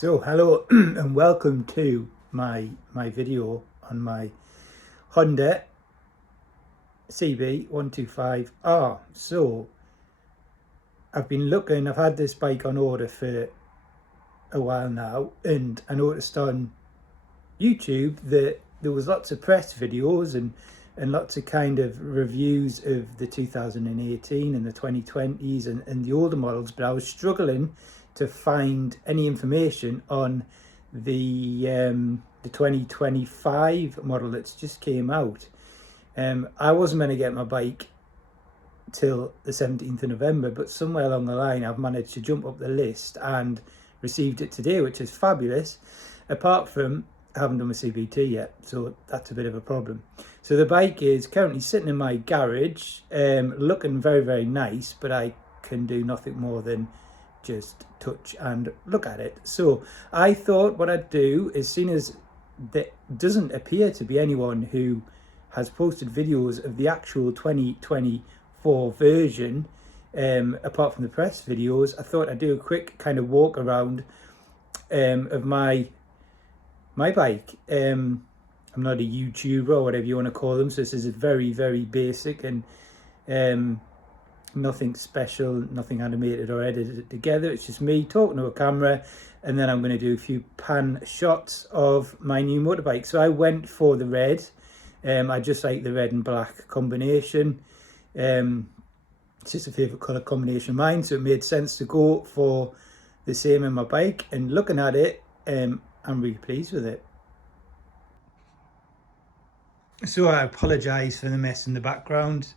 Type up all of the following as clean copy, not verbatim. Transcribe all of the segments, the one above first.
So hello and welcome to my video on my Honda CB125R. So I've had this bike on order for a while now, and I noticed on YouTube that there was lots of press videos and lots of kind of reviews of the 2018 and the 2020s and the older models, but I was struggling to find any information on the 2025 model that's just came out. I wasn't going to get my bike till the 17th of November, but somewhere along the line I've managed to jump up the list and received it today, which is fabulous, apart from I haven't done my CBT yet, so that's a bit of a problem. So the bike is currently sitting in my garage, looking very, very nice, but I can do nothing more than just touch and look at it. So I thought what I'd do is, seeing as there doesn't appear to be anyone who has posted videos of the actual 2024 version, apart from the press videos, I thought I'd do a quick kind of walk around of my bike. I'm not a YouTuber or whatever you want to call them, so this is a very, very basic and nothing special, nothing animated or edited together. It's just me talking to a camera, and then I'm going to do a few pan shots of my new motorbike. So I went for the red. I just like the red and black combination. It's just a favourite colour combination of mine, so it made sense to go for the same in my bike. And looking at it, I'm really pleased with it. So I apologise for the mess in the background.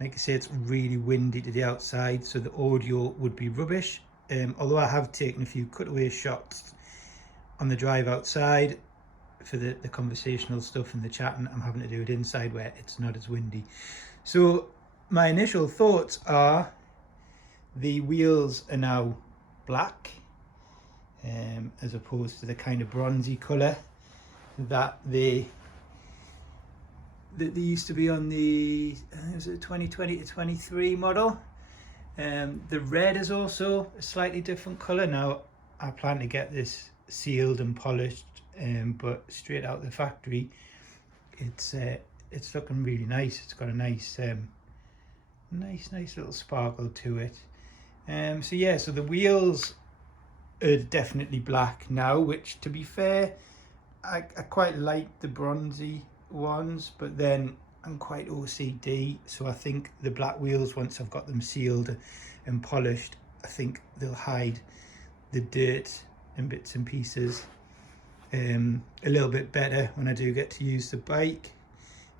Like I say, it's really windy today outside, so the audio would be rubbish. Although I have taken a few cutaway shots on the drive outside for the conversational stuff and the chatting, I'm having to do it inside where it's not as windy. So my initial thoughts are the wheels are now black, as opposed to the kind of bronzy colour that they used to be on the 2020 to 23 model. The red is also a slightly different colour. Now I plan to get this sealed and polished, but straight out the factory it's looking really nice. It's got a nice nice little sparkle to it. So yeah, so the wheels are definitely black now, which, to be fair, I quite like the bronzy ones, but then I'm quite OCD, so I think the black wheels, once I've got them sealed and polished, I think they'll hide the dirt and bits and pieces a little bit better when I do get to use the bike.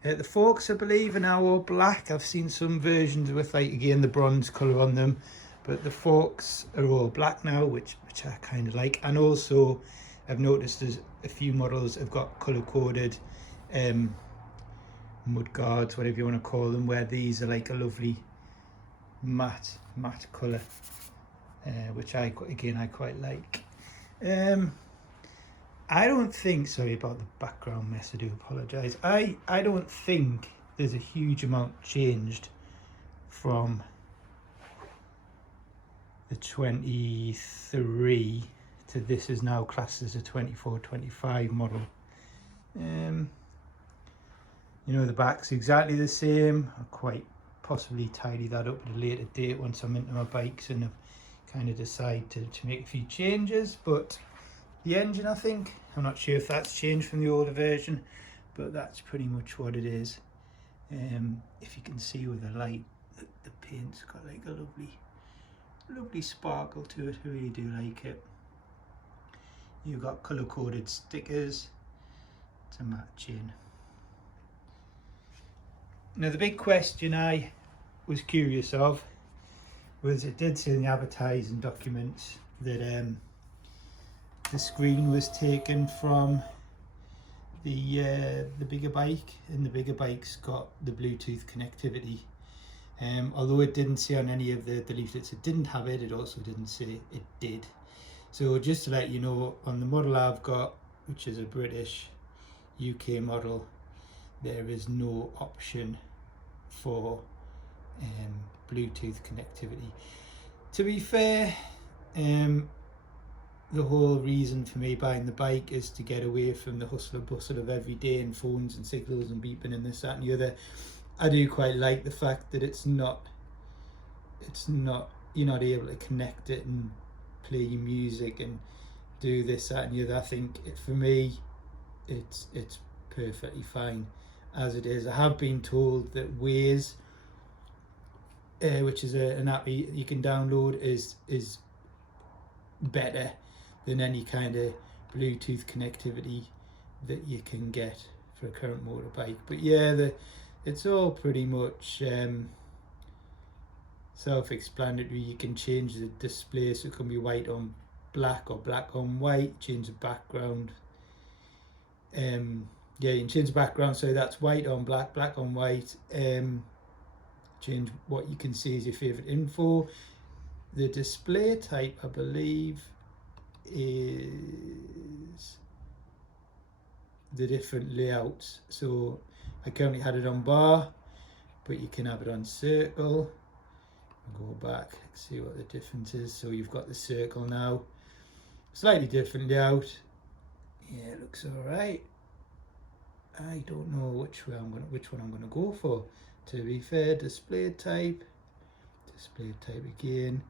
The forks, I believe, are now all black. I've seen some versions with, like, again, the bronze colour on them, but the forks are all black now, which I kind of like. And also I've noticed there's a few models have got colour coded mud guards, whatever you want to call them, where these are like a lovely matte colour, which I quite like. I don't think, sorry about the background mess, I do apologise. I don't think there's a huge amount changed from the 23 to this is now classed as a 24-25 model. You know, the back's exactly the same. I'll quite possibly tidy that up at a later date once I'm into my bikes and I've kind of decided to make a few changes. But the engine, I think, I'm not sure if that's changed from the older version, but that's pretty much what it is. If you can see with the light, the paint's got like a lovely sparkle to it. I really do like it. You've got colour coded stickers to match in. Now the big question I was curious of was, it did say in the advertising documents that the screen was taken from the bigger bike, and the bigger bike's got the Bluetooth connectivity. Although it didn't say on any of the leaflets it didn't have it, it also didn't say it did. So just to let you know, on the model I've got, which is a British UK model, there is no option for Bluetooth connectivity. To be fair, the whole reason for me buying the bike is to get away from the hustle and bustle of every day and phones and signals and beeping and this, that and the other. I do quite like the fact that it's not, you're not able to connect it and play your music and do this, that and the other. I think for me, it's perfectly fine as it is. I have been told that Waze, which is an app you can download, is better than any kind of Bluetooth connectivity that you can get for a current motorbike. But yeah, it's all pretty much self-explanatory. You can change the display, so it can be white on black or black on white. Change the background. Yeah, you can change the background so that's white on black, black on white. Change what you can see as your favorite info. The display type, I believe, is the different layouts. So I currently had it on bar, but you can have it on circle. I'll go back, see what the difference is. So you've got the circle now, slightly different layout. Yeah, it looks all right. I don't know which one I'm gonna go for. To be fair, display type again,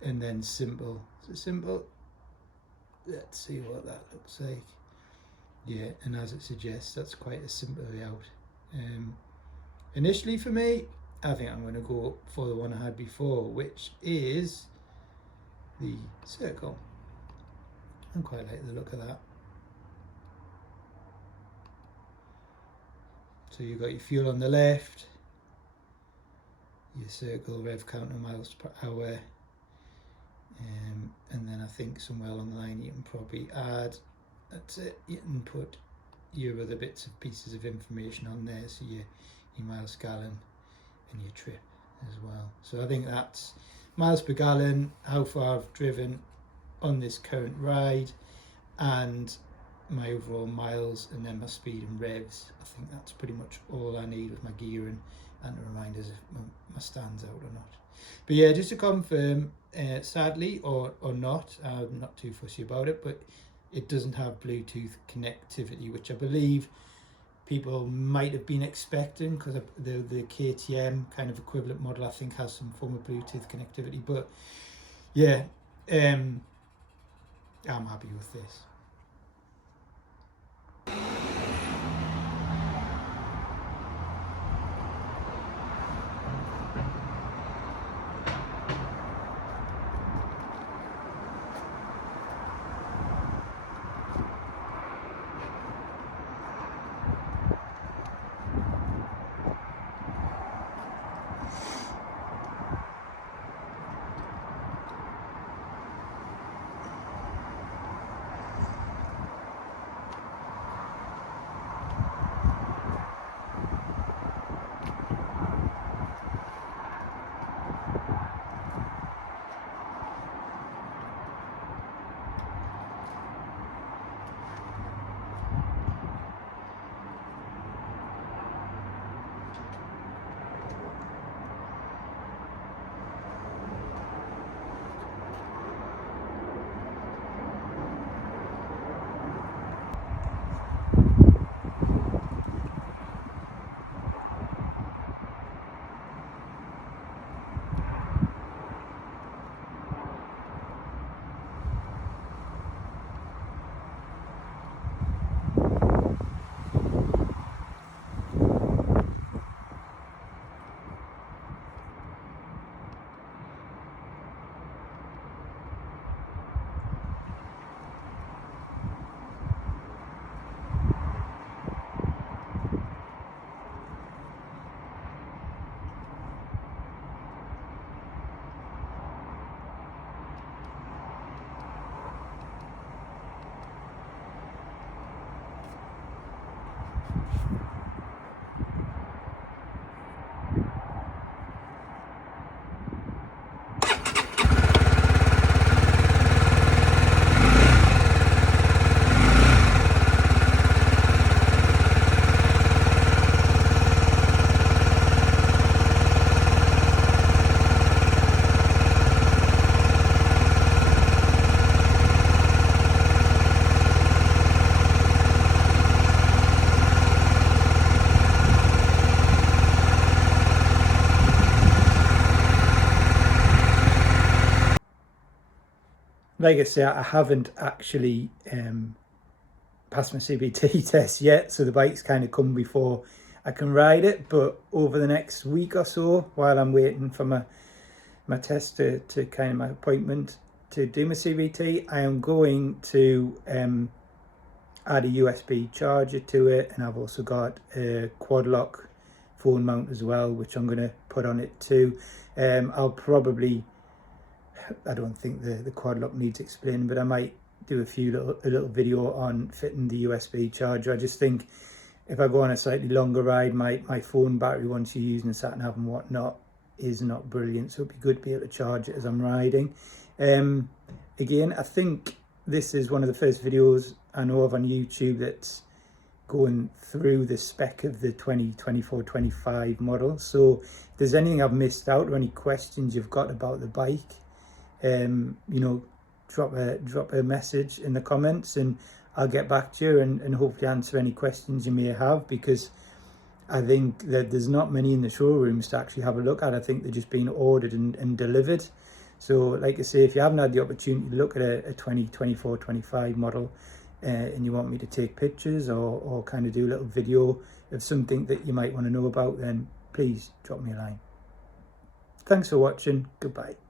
and then simple. So simple. Let's see what that looks like. Yeah, and as it suggests, that's quite a simple layout. Initially for me, I think I'm going to go for the one I had before, which is the circle. I quite like the look of that. So you've got your fuel on the left, your circle rev counter miles per hour, and then I think somewhere along the line you can probably add, that's it, you can put your other bits of pieces of information on there, so your miles per gallon and your trip as well. So I think that's miles per gallon, how far I've driven on this current ride, and my overall miles, and then my speed and revs. I think that's pretty much all I need with my gearing and the reminders if my stand's out or not. But yeah, just to confirm, sadly or not, I'm not too fussy about it, but it doesn't have Bluetooth connectivity, which I believe people might have been expecting, because the KTM kind of equivalent model I think has some form of Bluetooth connectivity. But yeah, I'm happy with this. like I say, I haven't actually passed my CBT test yet, so the bike's kind of come before I can ride it. But over the next week or so, while I'm waiting for my test to kind of my appointment to do my CBT, I am going to add a USB charger to it, and I've also got a quad lock phone mount as well, which I'm going to put on it too. I'll probably, I don't think the quad lock needs explaining, but I might do a little video on fitting the USB charger. I just think if I go on a slightly longer ride, my phone battery, once you're using sat nav and whatnot, is not brilliant, so it'd be good to be able to charge it as I'm riding. Again, I think this is one of the first videos I know of on YouTube that's going through the spec of the 2024-25 model. So if there's anything I've missed out or any questions you've got about the bike, you know, drop a message in the comments and I'll get back to you and hopefully answer any questions you may have, because I think that there's not many in the showrooms to actually have a look at. I think they're just being ordered and delivered. So like I say, if you haven't had the opportunity to look at a 2024-25 model and you want me to take pictures or kind of do a little video of something that you might want to know about, then please drop me a line. Thanks for watching. Goodbye.